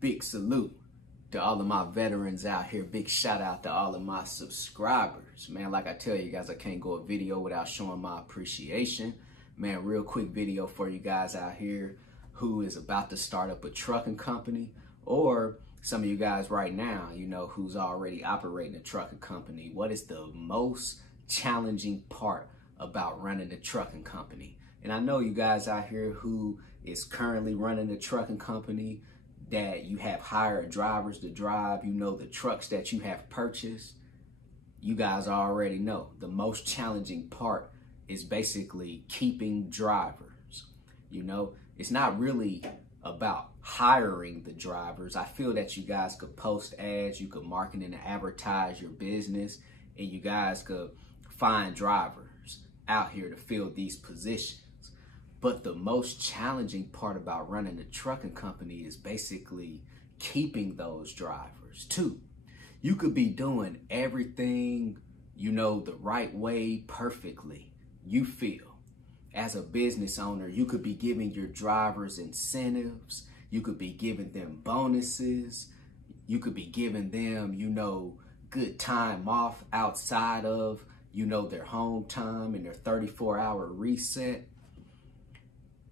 Big salute to all of my veterans out here. Big shout out to all of my subscribers. Man, like I tell you guys, I can't go a video without showing my appreciation. Man, real quick video for you guys out here who is about to start up a trucking company, or some of you guys right now, you know, who's already operating a trucking company. What is the most challenging part about running a trucking company? And I know you guys out here who is currently running a trucking company, that you have hired drivers to drive, you know, the trucks that you have purchased. You guys already know the most challenging part is basically keeping drivers. You know, it's not really about hiring the drivers. I feel that you guys could post ads, you could market and advertise your business, and you guys could find drivers out here to fill these positions. But the most challenging part about running a trucking company is basically keeping those drivers too. You could be doing everything, you know, the right way perfectly. You feel as a business owner, you could be giving your drivers incentives. You could be giving them bonuses. You could be giving them, you know, good time off outside of, you know, their home time and their 34-hour reset.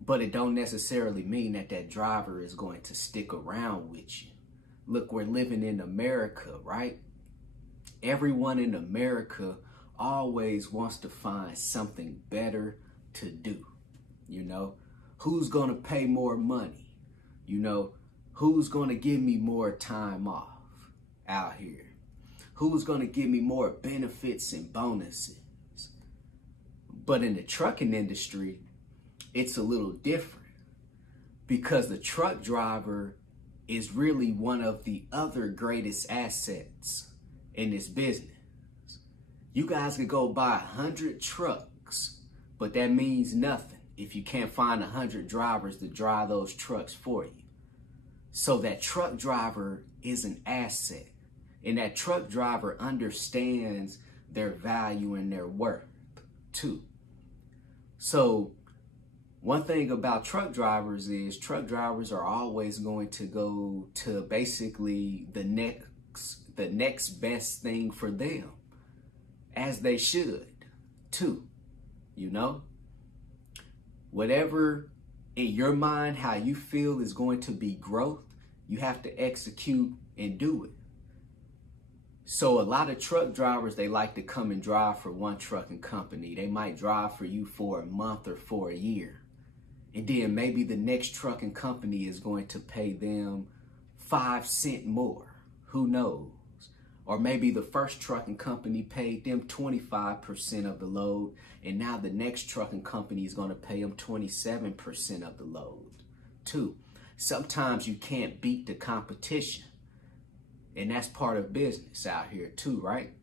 But it don't necessarily mean that that driver is going to stick around with you. Look, we're living in America, right? Everyone in America always wants to find something better to do. You know, who's going to pay more money? You know, who's going to give me more time off out here? Who's going to give me more benefits and bonuses? But in the trucking industry, it's a little different, because the truck driver is really one of the other greatest assets in this business. You guys could go buy 100 trucks, but that means nothing if you can't find 100 drivers to drive those trucks for you. So that truck driver is an asset, and that truck driver understands their value and their worth too. So one thing about truck drivers is truck drivers are always going to go to basically the next best thing for them, as they should too. You know, whatever in your mind, how you feel is going to be growth, you have to execute and do it. So a lot of truck drivers, they like to come and drive for one trucking company. They might drive for you for a month or for a year. And then maybe the next trucking company is going to pay them 5 cents more. Who knows? Or maybe the first trucking company paid them 25% of the load, and now the next trucking company is going to pay them 27% of the load too. Sometimes you can't beat the competition, and that's part of business out here too, right?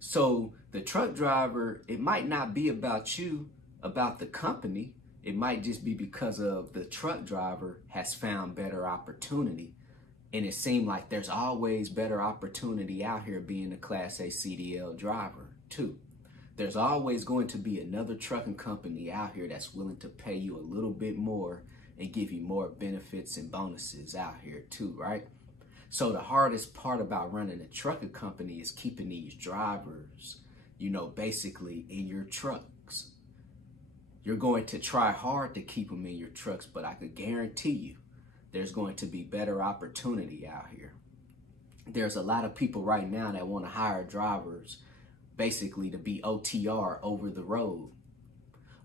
So the truck driver, it might not be about you, about the company. It might just be because of the truck driver has found better opportunity. And it seemed like there's always better opportunity out here being a Class A CDL driver too. There's always going to be another trucking company out here that's willing to pay you a little bit more and give you more benefits and bonuses out here too, right? So the hardest part about running a trucking company is keeping these drivers, you know, basically in your trucks. You're going to try hard to keep them in your trucks, but I could guarantee you there's going to be better opportunity out here. There's a lot of people right now that want to hire drivers basically to be OTR, over the road.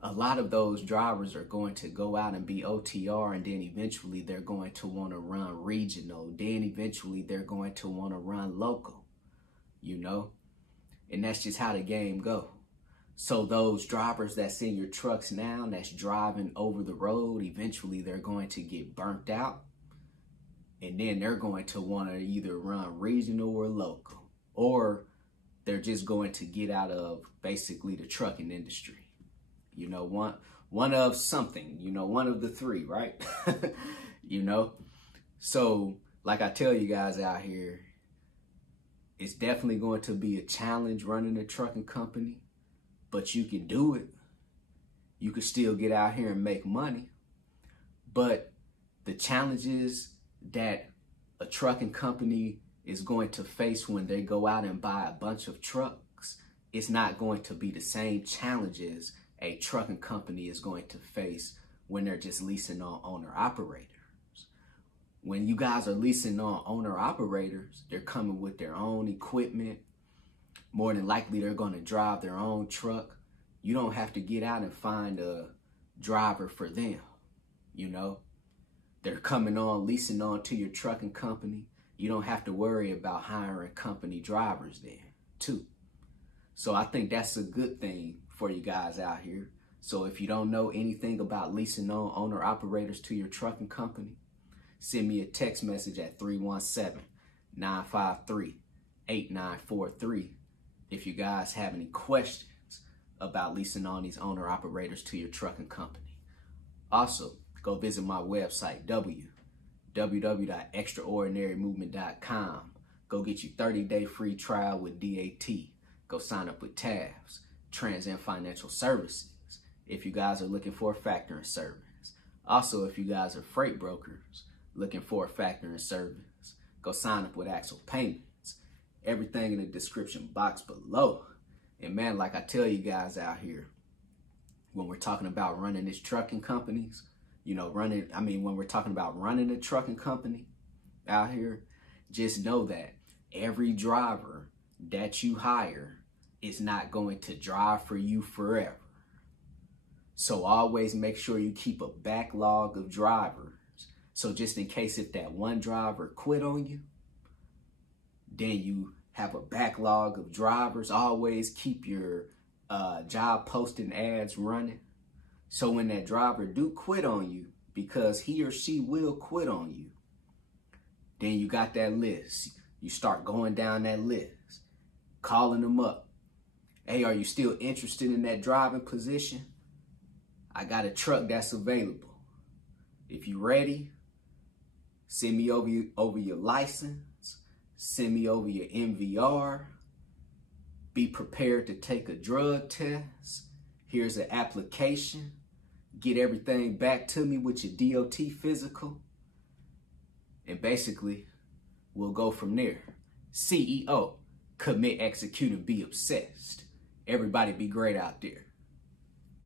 A lot of those drivers are going to go out and be OTR, and then eventually they're going to want to run regional. Then eventually they're going to want to run local, you know? And that's just how the game goes. So those drivers that's in your trucks now, that's driving over the road, eventually they're going to get burnt out. And then they're going to want to either run regional or local, or they're just going to get out of basically the trucking industry. You know, one of something, you know, one of the three, right? You know, so like I tell you guys out here, it's definitely going to be a challenge running a trucking company. But you can do it. You can still get out here and make money. But the challenges that a trucking company is going to face when they go out and buy a bunch of trucks, it's not going to be the same challenges a trucking company is going to face when they're just leasing on owner-operators. When you guys are leasing on owner-operators, they're coming with their own equipment. More than likely, they're going to drive their own truck. You don't have to get out and find a driver for them, you know? They're coming on, leasing on to your trucking company. You don't have to worry about hiring company drivers there, too. So I think that's a good thing for you guys out here. So if you don't know anything about leasing on owner-operators to your trucking company, send me a text message at 317-953-8943 if you guys have any questions about leasing on these owner-operators to your trucking company. Also, go visit my website, www.extraordinarymovement.com. Go get your 30-day free trial with DAT. Go sign up with TAFS, Trans Financial Services, if you guys are looking for a factoring service. Also, if you guys are freight brokers looking for a factoring service, go sign up with Axle Payments. Everything in the description box below. And man, like I tell you guys out here, when we're talking about running these trucking companies, you know, when we're talking about running a trucking company out here, just know that every driver that you hire is not going to drive for you forever. So always make sure you keep a backlog of drivers. So just in case if that one driver quit on you, then you have a backlog of drivers. Always keep your job posting ads running. So when that driver do quit on you, because he or she will quit on you, then you got that list. You start going down that list, calling them up. Hey, are you still interested in that driving position? I got a truck that's available. If you're ready, send me over your license. Send me over your MVR. Be prepared to take a drug test. Here's an application. Get everything back to me with your DOT physical. And basically, we'll go from there. CEO, commit, execute, and be obsessed. Everybody be great out there.